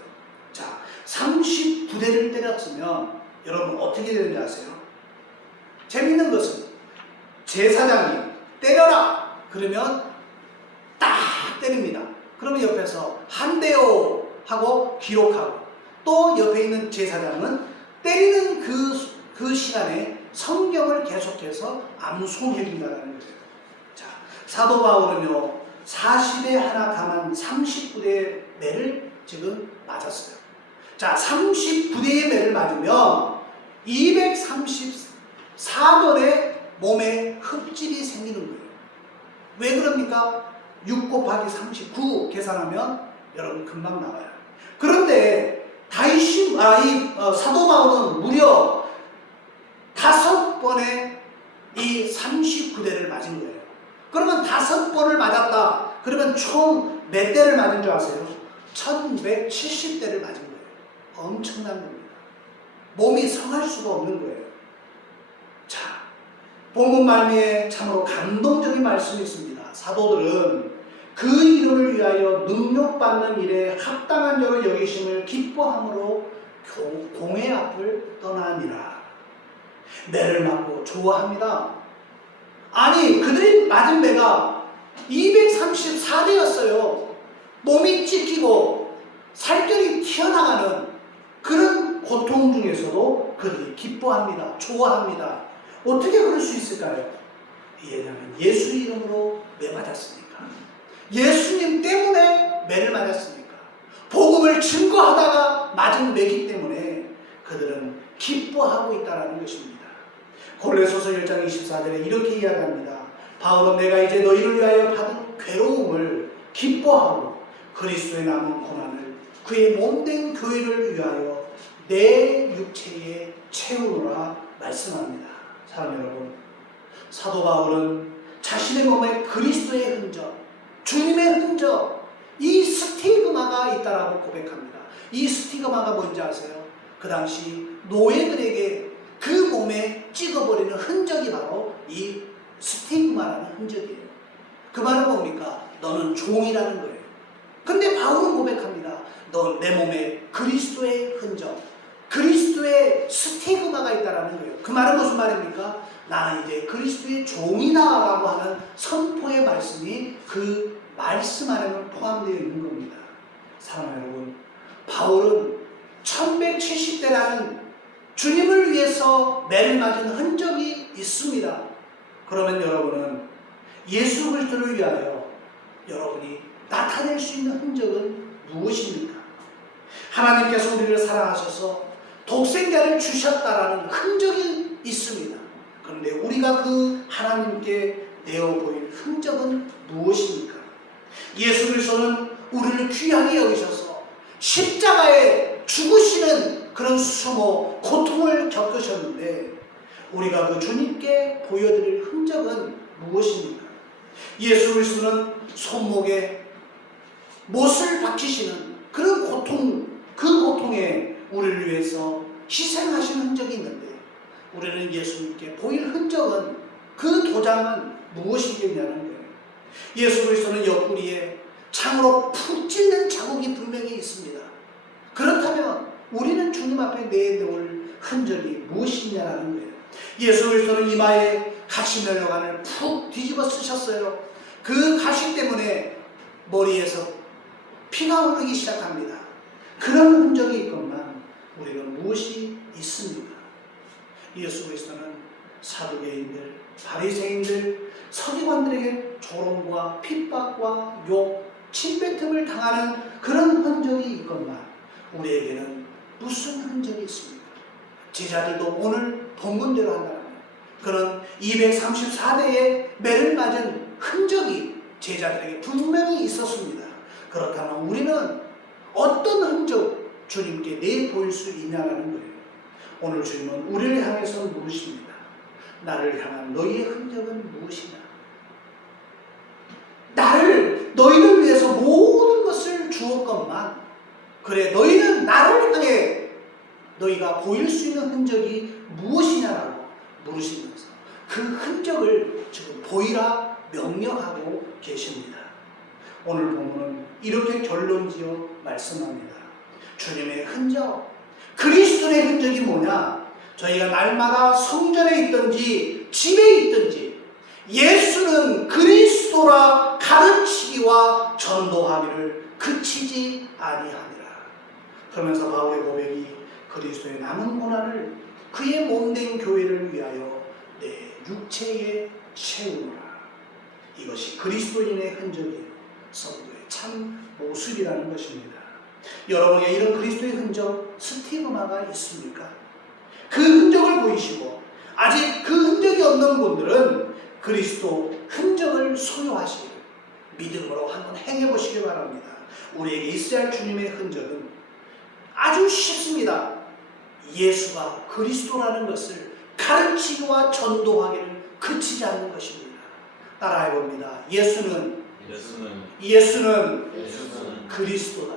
자, 39대를 때렸으면 여러분 어떻게 되는지 아세요? 재밌는 것은 제사장이 때려라 그러면 딱 때립니다. 그러면 옆에서 한 대요 하고 기록하고 또 옆에 있는 제사장은 때리는 그 시간에 성경을 계속해서 암송해 준다는 거예요. 자, 사도 바울은요 40에 하나 감한 39대의 매를 지금 맞았어요. 자, 39대의 매를 맞으면 234돌의 몸에 흡질이 생기는 거예요. 왜 그럽니까? 6 곱하기 39 계산하면 여러분 금방 나와요. 그런데 사도 바울은 무려 5번의 이 39대를 맞은 거예요. 그러면 5번을 맞았다. 그러면 총 몇 대를 맞은 줄 아세요? 1170대를 맞은 거예요. 엄청난 겁니다. 몸이 성할 수가 없는 거예요. 자, 본문 말미에 참으로 감동적인 말씀이 있습니다. 사도들은 그 이름을 위하여 능력받는 일에 합당한 자로 여기심을 기뻐함으로 공회 앞을 떠나니라. 매를 맞고 좋아합니다. 아니 그들이 맞은 매가 234대였어요. 몸이 찢기고 살결이 튀어나가는 그런 고통 중에서도 그들이 기뻐합니다. 좋아합니다. 어떻게 그럴 수 있을까요? 왜냐하면 예수 이름으로 매 맞았으니까. 예수님 때문에 매를 맞았으니까. 복음을 증거하다가 맞은 매기 때문에 그들은 기뻐하고 있다는 것입니다. 고린도서 1장 24절에 이렇게 이야기합니다. 바울은 내가 이제 너희를 위하여 받은 괴로움을 기뻐하고 그리스도의 남은 고난을 그의 몸된 교회를 위하여 내 육체에 채우노라 말씀합니다. 사랑하는 여러분, 사도 바울은 자신의 몸에 그리스도의 흔적, 주님의 흔적, 이 스티그마가 있다라고 고백합니다. 이 스티그마가 뭔지 아세요? 그 당시 노예들에게 그 몸에 찍어버리는 흔적이 바로 이 스티그마라는 흔적이에요. 그 말은 뭡니까? 너는 종이라는 거예요. 근데 바울은 고백합니다. 너 내 몸에 그리스도의 흔적, 그리스도의 스티그마가 있다라는 거예요. 그 말은 무슨 말입니까? 나는 이제 그리스도의 종이다라고 하는 선포의 말씀이 그 말씀 안에는 포함되어 있는 겁니다. 사랑하는 여러분, 바울은 1170대라는 주님을 위해서 매를 맞은 흔적이 있습니다. 그러면 여러분은 예수 그리스도를 위하여 여러분이 나타낼 수 있는 흔적은 무엇입니까? 하나님께서 우리를 사랑하셔서 독생자를 주셨다라는 흔적이 있습니다. 그런데 우리가 그 하나님께 내어 보일 흔적은 무엇입니까? 예수 그리스도는 우리를 귀하게 여기셔서 십자가에 죽으시는 그런 수모 고통을 겪으셨는데 우리가 그 주님께 보여드릴 흔적은 무엇입니까? 예수 그리스도는 손목에 못을 박히시는 그런 고통, 그 고통에 우리를 위해서 희생하신 흔적이 있는데 우리는 예수님께 보일 흔적은 그 도장은 무엇이겠냐는 거예요. 예수 그리스도는 옆구리에 창으로 푹 찔린 자국이 분명히 있습니다. 그렇다면 우리는 주님 앞에 내놓을 흔적이 무엇이냐는 거예요. 예수 그리스도는 이마에 가시면류관을 푹 뒤집어 쓰셨어요. 그 가시 때문에 머리에서 피가 흐르기 시작합니다. 그런 흔적이 있건만 우리는 무엇이 있습니까? 예수 그리스도는 사두개인들, 바리새인들, 서기관들에게 조롱과 핍박과 욕, 침뱉음을 당하는 그런 흔적이 있건만 우리에게는 무슨 흔적이 있습니까? 제자들도 오늘 본문대로 한다면 그런 234대의 매를 맞은 흔적이 제자들에게 분명히 있었습니다. 그렇다면 우리는 어떤 흔적 주님께 내보일 수 있냐는 거예요. 오늘 주님은 우리를 향해서 물으십니다. 나를 향한 너희의 흔적은 무엇이냐? 너희를 위해서 모든 것을 주었건만 그래 너희는 나를 향해 너희가 보일 수 있는 흔적이 무엇이냐라고 물으시면서 그 흔적을 지금 보이라 명령하고 계십니다. 오늘 본문은 이렇게 결론지어 말씀합니다. 주님의 흔적, 그리스도의 흔적이 뭐냐? 저희가 날마다 성전에 있든지 집에 있든지 예수는 그리스도라 가르치기와 전도하기를 그치지 아니하니라. 그러면서 바울의 고백이 그리스도의 남은 고난을 그의 몸된 교회를 위하여 내 육체에 채우노라. 이것이 그리스도인의 흔적이에요. 성도의 참 모습이라는 것입니다. 여러분에게 이런 그리스도의 흔적, 스티그마가 있습니까? 그 흔적을 보이시고 아직 그 흔적이 없는 분들은 그리스도 흔적을 소유하시기를 믿음으로 한번 행해보시기 바랍니다. 우리에게 있어야 할 주님의 흔적은 아주 쉽습니다. 예수가 그리스도라는 것을 가르치기와 전도하기를 그치지 않는 것입니다. 따라해봅니다. 예수는 그리스도다.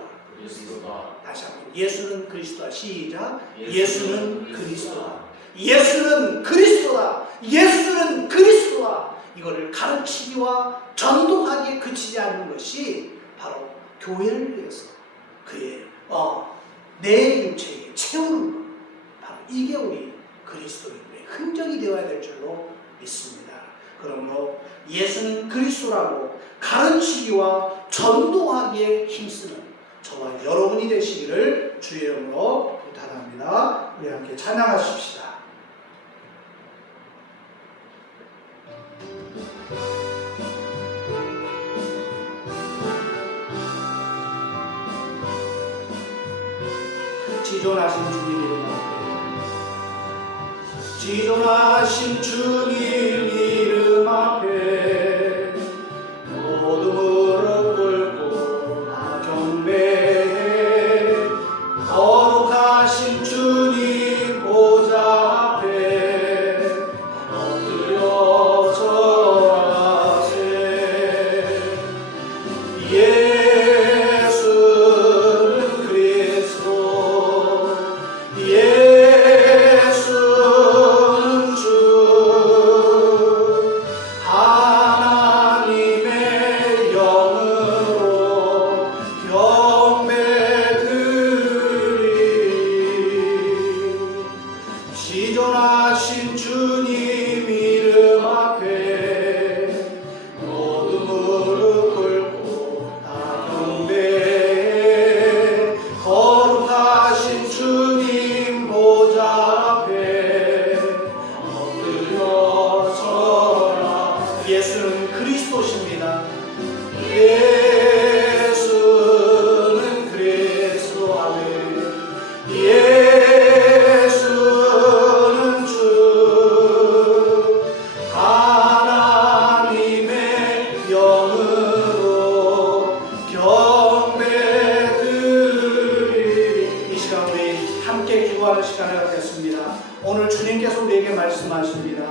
다시 한번 예수는 그리스도다. 시작. 예수는 그리스도다. 예수는 그리스도다. 예수는 그리스도다. 이거를 가르치기와 전도하기에 그치지 않는 것이 바로 교회를 위해서 그의 내 육체에 채우는 것. 바로 이게 우리 그리스도인의 흔적이 되어야 될 줄로 믿습니다. 그러므로 예수는 그리스도라고 가르치기와 전도하기에 힘쓰는 저와 여러분이 되시기를 주의 이름으로 부탁합니다. 우리 함께 찬양하십시다. 지존하신 주님 이름 앞에, 지존하신 주님 이름 앞에 모두 무릎 꿇고 다 경배해. 거룩하신 주님 보좌 앞에 엎드려 절하세. 예수는 그리스도, 예수는 주, 하나님의 영으로 경배드리리. 지존하신 주님 이름 앞에 모두 무릎 꿇고 다 경배해. 거룩하신 주님 보좌 앞에 엎드려 절하. 예수는 그리스도십니다. 예수는 그리스도. 아멘. 예수는 주, 하나님의 영으로 경배드리리. 이 시간 우리 함께 기도하는 시간을 갖겠습니다. 오늘 주님께서 우리에게 말씀하십니다.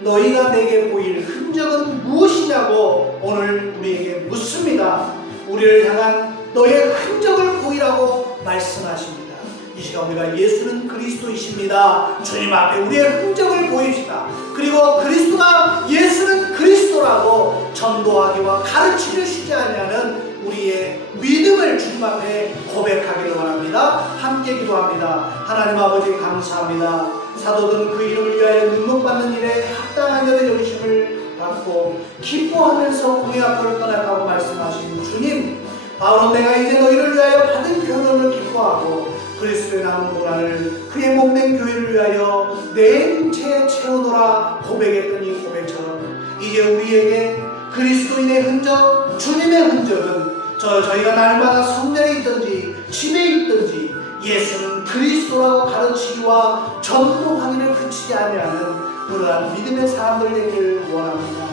너희가 내게 보일 흔적은 무엇이냐고 오늘 우리에게 묻습니다. 우리를 향한 너의 흔적을 보이라고 말씀하십니다. 이 시간 우리가 예수는 그리스도이십니다. 주님 앞에 우리의 흔적을 보입시다. 그리고 그리스도가 예수는 그리스도라고 전도하기와 가르치기를 쉬지 아니하는 우리의 믿음을 주님 앞에 고백하기를 원합니다. 함께 기도합니다. 하나님 아버지 감사합니다. 사도들은 그 이름을 위하여 능력받는 일에 합당한 여의 여기심을 받고 기뻐하면서 공의 앞을 떠나가고 말씀하신 주님, 바로 내가 이제 너희를 위하여 받은 변호를 기뻐하고 그리스도의 남은 고난을 그의 몸된 교회를 위하여 내 인체에 채우노라 고백했던 이 고백처럼 이제 우리에게 그리스도인의 흔적, 주님의 흔적은 저희가 날마다 성전에 있든지 집에 있든지 예수는 그리스도라고 가르치기와 전도하기를 그치지 아니하는 그러한 믿음의 사람들 되기를 원합니다.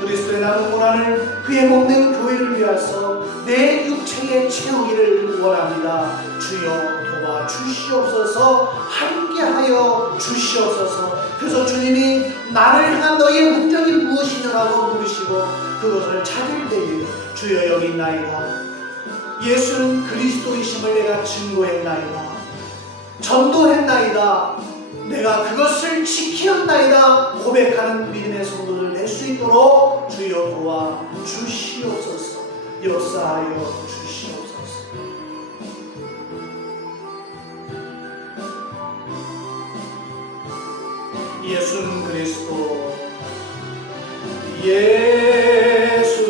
그리스도의 남은 고난을 그의 몸된 교회를 위하여 내 육체에 채우기를 원합니다. 주여 도와주시옵소서. 함께하여 주시옵소서. 그래서 주님이 나를 향한 너희의 흔적이 무엇이냐라고 물으시고 그것을 찾을 때에 주여 여기 있나이다. 예수는 그리스도이심을 내가 증거했나이다. 전도했나이다. 내가 그것을 지키었나이다. 고백하는 믿음의 성도들 될 수 있도록 주여 도와 주시옵소서. 역사하여 주시옵소서. 예수는 그리스도, 예수는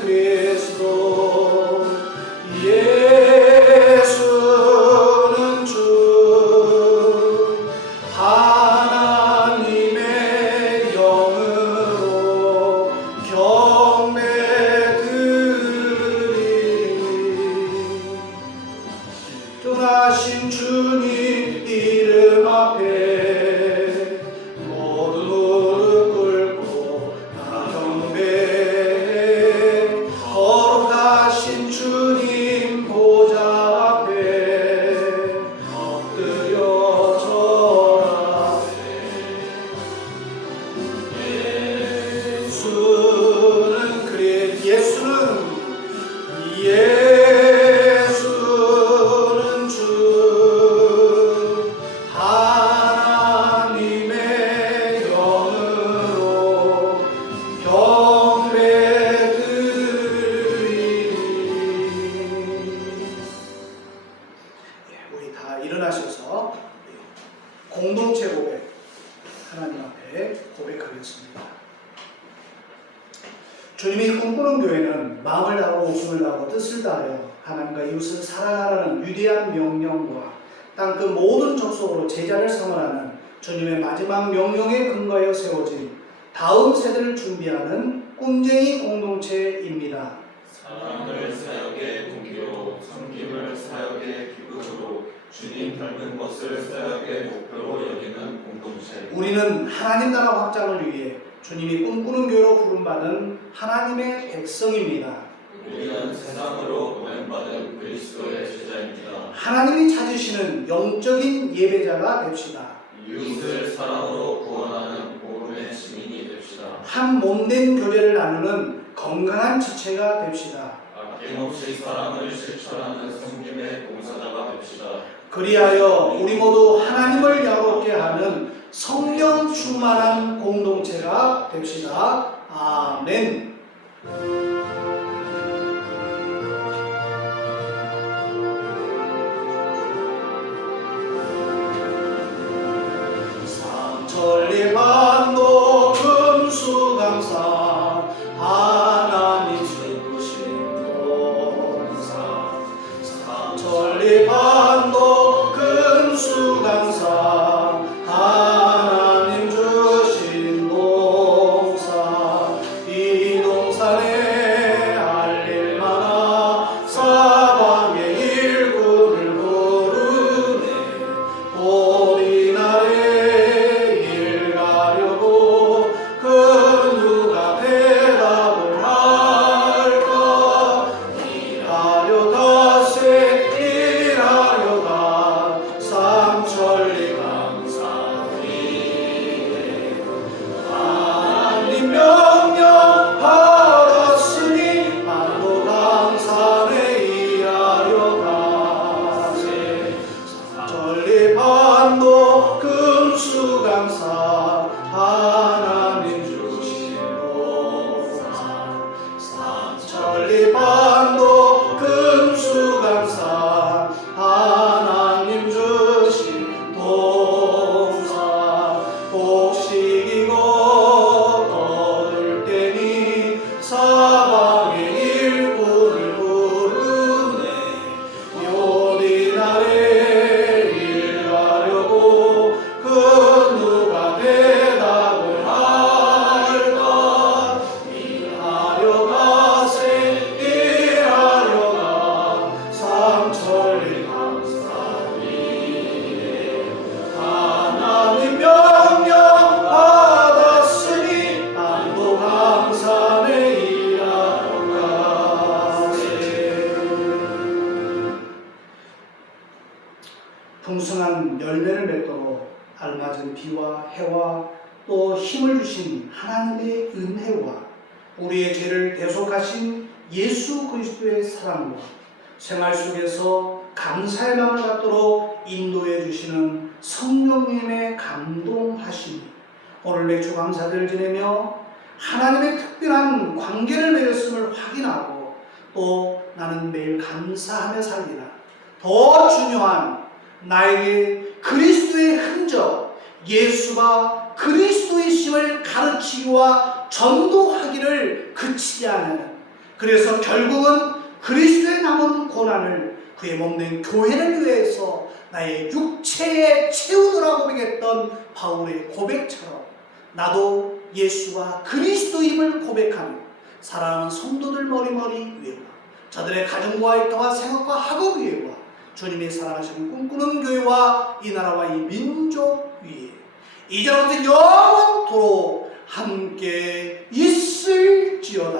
그리스도, 예수는 주, 하나님의 영으로 경배드리리. 전하신 주님 이름 앞에 모두 무릎 꿇고 다 주님이 꿈꾸는 교회는 마음을 다하고 목숨을 다하고 뜻을 다하여 하나님과 이웃을 사랑하라는 위대한 명령과 땅 그 모든 족속으로 제자를 삼으라는 주님의 마지막 명령에 근거하여 세워진 다음 세대를 준비하는 꿈쟁이 공동체입니다. 사랑을 사역의 동기로, 섬김을 사역의 기쁨으로, 주님 닮은 것을 사역의 목표로 여기는 공동체. 우리는 하나님 나라 확장을 위해 주님이 꿈꾸는 교회로 부름받은 하나님의 백성입니다. 우리는 세상으로 보냄받은 그리스도의 제자입니다. 하나님이 찾으시는 영적인 예배자가 됩시다. 이웃을 사랑으로 구원하는 복음의 증인이 됩시다. 한 몸된 교제를 나누는 건강한 지체가 됩시다. 아낌없이 사랑을 실천하는 섬김의 봉사자가 됩시다. 그리하여 우리 모두 하나님을 야롭게 하는 성령 충만한 공동체가 됩시다. 아멘. 천리만도 금수강산 하나님 주신 동산 천리만도 금수강산 하나님 주신 동산 이 동산에 알릴 만한 사방의 일꾼을 부르네 우리나라에 천리반도 금수강산 하나님 주신 동산 천리반도 금수강산 하나님 주신 동산 복식이고 거둘 때니 사방의 일꾼을 부르네 요리나래 풍성한 열매를 맺도록 알맞은 비와 해와 또 힘을 주신 하나님의 은혜와 우리의 죄를 대속하신 예수 그리스도의 사랑과 생활 속에서 감사의 마음을 갖도록 인도해 주시는 성령님의 감동하심이 오늘 맥주 감사절을 지내며 하나님의 특별한 관계를 맺었음을 확인하고 또 나는 매일 감사하며 살리라. 더 중요한 나에게 그리스도의 흔적, 예수가 그리스도이심을 가르치기와 전도하기를 그치지 않는 그래서 결국은 그리스도의 남은 고난을 그의 몸된 교회를 위해서 나의 육체에 채우느라고 고백했던 바울의 고백처럼 나도 예수가 그리스도임을 고백하며 사랑하는 성도들 머리머리 위에와 저들의 가정과 일터와 생활과 학업 위에와 주님이 사랑하시는 꿈꾸는 교회와 이 나라와 이 민족 위에 이제부터 영원토록 함께 있을지어다.